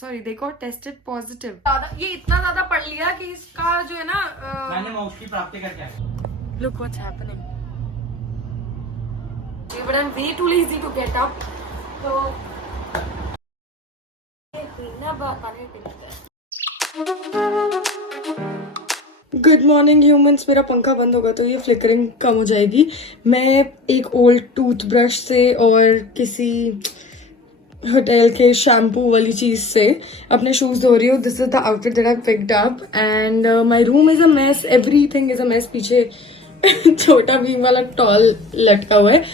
Sorry they got tested positive. ये इतना ज्यादा पढ़ लिया कि इसका जो है ना मैंने मोक्ष की प्राप्ति करके आया। look what's happening. But I'm way too lazy to get up. So good morning humans. मेरा पंखा बंद होगा तो ये फ्लिकरिंग कम हो जाएगी. मैं एक ओल्ड टूथब्रश से और किसी होटल के शैम्पू वाली चीज से अपने शूज धो रही हूँ. This is the outfit that I picked up and my room is a mess. Everything is a mess. पीछे छोटा भीम वाला टॉल लटका हुआ है.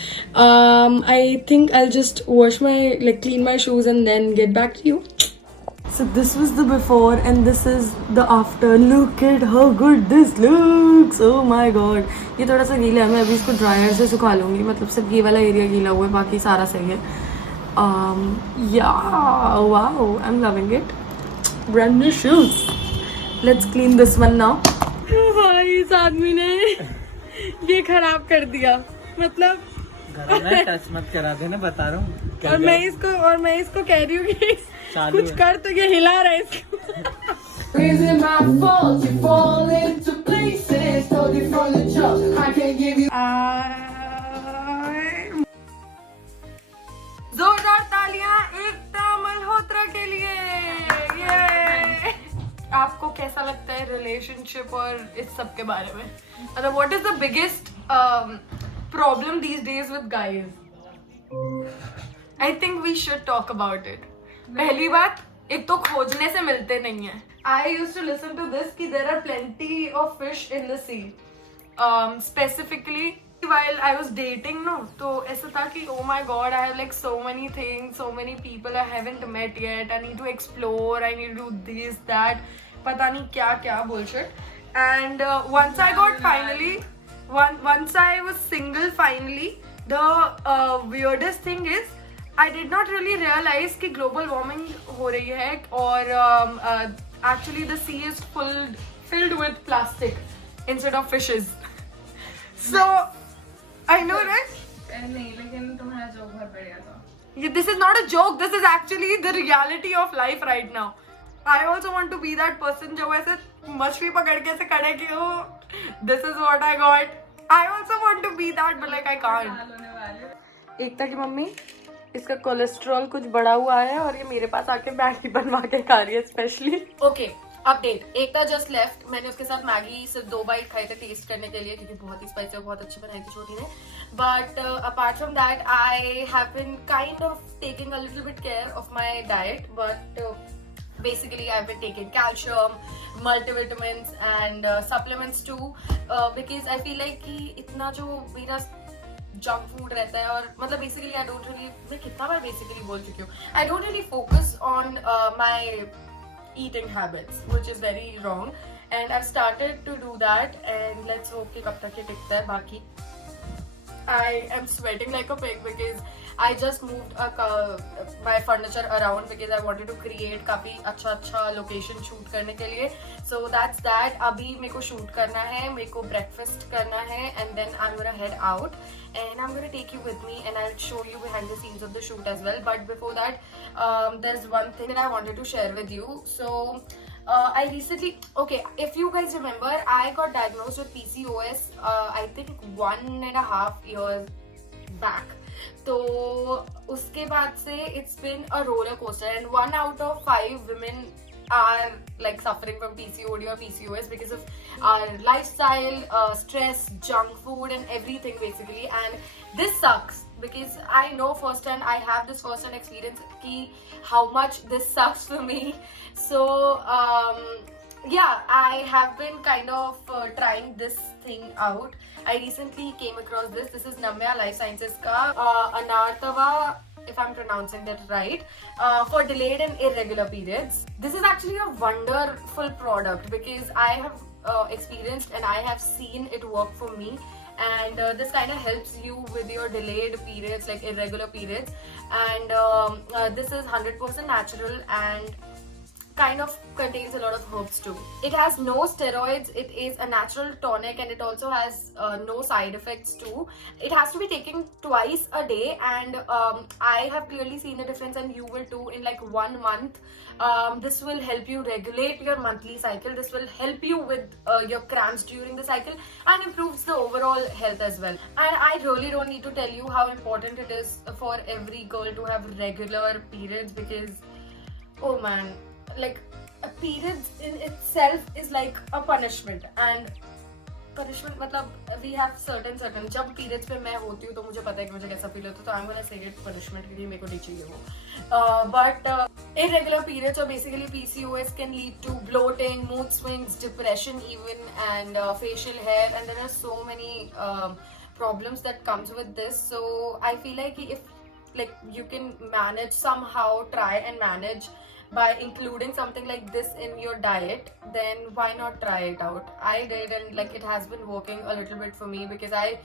I think I just wash my like clean my shoes and then get back to you. So this was the before and this is the after. Look at how good this looks. Oh my god. ये थोड़ा सा गीला है. मैं अभी इसको dryer से सुखा लूँगी. मतलब सिर्फ ये वाला एरिया गीला हुआ है, बाकी सारा सही है. Yeah, wow, I'm loving it. Brand new shoes. Let's clean this one now. भाई इस आदमी ने ये खराब कर दिया. मतलब टच मत करा देना, बता रहा हूँ. और मैं इसको कह रही हूँ कि कुछ कर तो ये हिला रहा है इसको. Is it my fault you fall into places? Told you from the jump, I can't give you. जोरदार तालियां एकता मल्होत्रा के लिए. ये आपको कैसा लगता है रिलेशनशिप और इस सब के बारे में? मतलब what is the biggest problem these days with guys? I think we should talk about it. पहली बात, एक तो खोजने से मिलते नहीं है. I used to listen to this कि there are plenty of fish in the sea. Specifically while I was dating, no, तो ऐसा था कि oh my god, I have like so many things, so many people I haven't met yet. I need to explore. I need to do this, that. पता नहीं क्या क्या bullshit. And once I got finally, once I was single finally, the weirdest thing is I did not really realize कि global warming हो रही है और actually the sea is filled with plastic instead of fishes. So I know, right? नहीं, लेकिन तुम्हारा joke बहुत बढ़िया था. This is not a joke. This is actually the reality of life right now. I also want to be that person जो ऐसे मछली पकड़ के ऐसे खड़े कि oh, this is what I got. I also want to be that, but like I can't. एकता की mummy, इसका कोलेस्ट्रॉल कुछ बढ़ा हुआ है और ये मेरे पास आके मैगी बनवा के खा रही है specially. Okay, update. Ekta just left. मैंने उसके साथ मैगी सिर्फ 2 बाइट खाए थे टेस्ट करने के लिए क्योंकि बहुत ही स्पाइसी और बहुत अच्छी बनाई थी छोटी ने. But apart from that I have been kind of taking a little bit care of my diet. But basically I've been taking calcium, multivitamins and supplements too because I feel like कि इतना जो मेरा junk food रहता है और मतलब basically I don't really, मैं कितना बार बेसिकली बोल चुकी हूँ, I don't really focus on my eating habits, which is very wrong, and I've started to do that and let's hope कि कब तक ये टिकता है. बाकी I am sweating like a pig because I just moved my furniture around because I wanted to create काफी अच्छा location shoot करने के लिए. So that's that. अभी मेरे को shoot करना है, मेरे को breakfast करना है and then I'm gonna head out and I'm gonna take you with me and I'll show you behind the scenes of the shoot as well. But before that, there's one thing that I wanted to share with you. So I recently, okay, if you guys remember, I got diagnosed with PCOS I think 1.5 years back. तो उसके बाद से it's been a roller coaster and 1 out of 5 women are like suffering from PCOD or PCOS because of our lifestyle, stress, junk food and everything basically. And this sucks because I know firsthand, I have this firsthand experience ki how much this sucks for me. So yeah, I have been kind of trying this thing out. I recently came across this. This is Namya Life Sciences ka Anartava, if I'm pronouncing that right, for delayed and irregular periods. This is actually a wonderful product because I have experienced and I have seen it work for me. And this kind of helps you with your delayed periods, like irregular periods. And this is 100% natural and kind of contains a lot of herbs too. It has no steroids, it is a natural tonic, and it also has no side effects too. It has to be taken twice a day, and I have clearly seen a difference, and you will too, in like 1 month. This will help you regulate your monthly cycle. This will help you with your cramps during the cycle and improves the overall health as well. And I really don't need to tell you how important it is for every girl to have regular periods, because oh man, like a periods in itself is like a punishment. And punishment मतलब we have certain जब periods पे मैं होती हूँ तो मुझे पता है कि मुझे कैसा feel होता है, तो I'm gonna say it punishment क्योंकि मेरे को नहीं चाहिए वो. But irregular periods or basically PCOS can lead to bloating, mood swings, depression even, and facial hair, and there are so many problems that comes with this. So I feel like if like you can manage somehow, try and manage by including something like this in your diet, then why not try it out? I did, and like it has been working a little bit for me, because I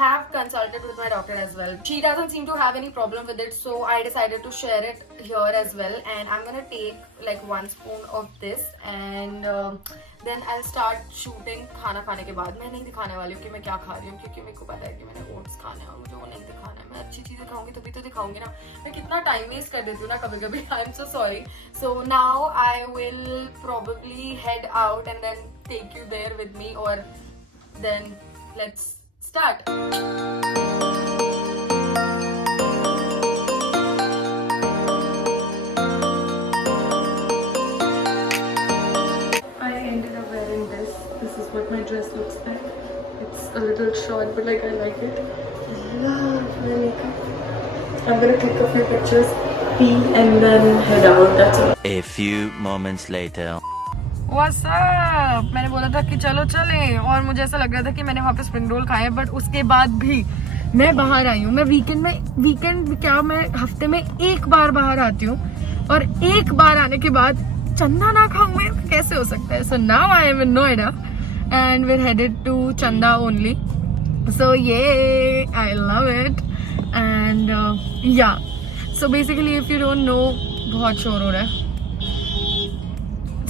have consulted with my doctor as well. She doesn't seem to have any problem with it, so I decided to share it here as well. And I'm gonna take like 1 spoon of this, and then I'll start shooting. खाना खाने के बाद मैं नहीं दिखाने वाली हूँ कि मैं क्या खा रही हूँ, क्योंकि मेरे को पता है कि मैंने ओट्स खाने हैं और मुझे वो नहीं दिखाना है. मैं अच्छी चीजें खाऊंगी तभी तो दिखाऊंगी ना. मैं कितना टाइम वेस्ट कर देती हूँ ना कभी कभी. I am so sorry. So now I will probably head out and then take you there with me, or then let's start. I ended up wearing this. This is what my dress looks like. It's a little short, but like I like it. I love my makeup. I'm gonna click a few pictures, pee, and then head out. That's all. A few moments later. What's up? मैंने बोला था कि चलो चलें, और मुझे ऐसा लग रहा था कि मैंने वहाँ पे स्प्रिंग रोल खाए, बट उसके बाद भी मैं बाहर आई हूँ. मैं वीकेंड क्या, मैं हफ्ते में 1 बार बाहर आती हूँ, और 1 बार आने के बाद चंदा ना खाऊं मैं, कैसे हो सकता है? So now I am in Noida and we're headed to Chanda only. So yay, I love it. And yeah, so basically if you don't know, बहुत शोर हो रहा है.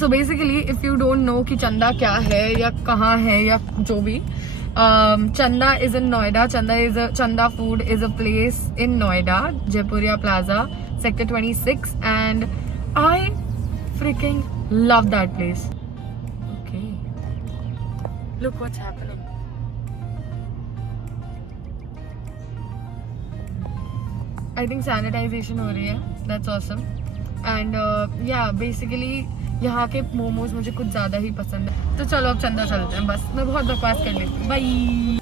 So basically if you don't know कि चंदा क्या है या कहाँ है या जो भी, Chanda is in Noida. Chanda Food is a place in Noida, Jaipuria Plaza, Sector 26, and I freaking love that place. Okay, look what's happening. I think sanitization हो रही है. That's awesome. And yeah, basically यहाँ के मोमोज मुझे कुछ ज़्यादा ही पसंद है. तो चलो अब चंदा चलते हैं. बस मैं बहुत बकवास कर लेती हूँ. Bye.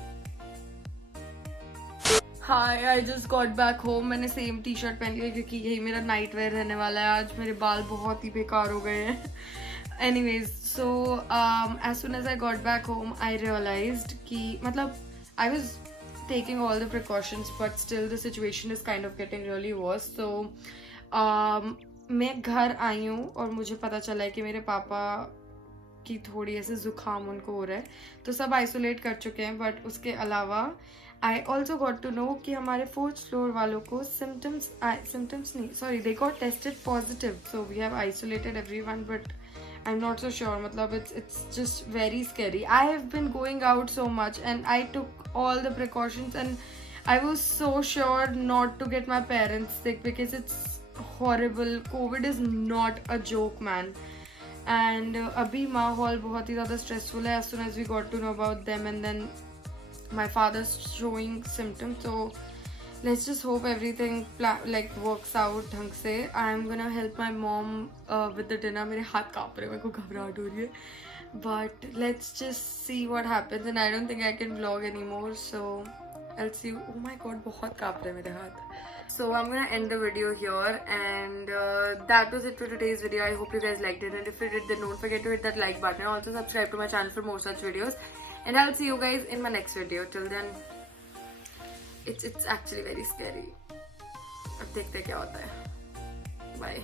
Hi, I just got back home. मैंने सेम टी शर्ट पहन लिया क्योंकि यही मेरा नाइट वेयर रहने वाला है. आज मेरे बाल बहुत ही बेकार हो गए हैं. Anyways, so as soon as I got back home, I realized कि मतलब I was taking all the precautions, but still the situation is kind of getting really worse. So मैं घर आई हूँ और मुझे पता चला है कि मेरे पापा की थोड़ी ऐसे जुकाम उनको हो रहा है. तो सब आइसोलेट कर चुके हैं, बट उसके अलावा I also got to know कि हमारे 4th floor वालों को symptoms नहीं, sorry, they got tested positive. So we have isolated everyone, but I'm not so sure. मतलब it's just very scary. I have been going out so much and I took all the precautions, and I was so sure not to get my parents sick because it's horrible. COVID is not a joke, man. And अभी माहौल बहुत ही ज़्यादा stressful है. As soon as we got to know about them, and then my father's showing symptoms, so let's just hope everything like works out ढंग से. I'm gonna help my mom with the dinner. मेरे हाथ काँप रहे हैं, मेरे को घबराहट हो रही है, but let's just see what happens. And I don't think I can vlog anymore, so I'll see you. Oh my god, बहुत काँप रहे हैं मेरे हाथ. So I'm gonna end the video here, and that was it for today's video. I hope you guys liked it, and if you did, then don't forget to hit that like button. Also subscribe to my channel for more such videos, and I'll see you guys in my next video. Till then, it's actually very scary. अब देखते हैं क्या होता है. Bye.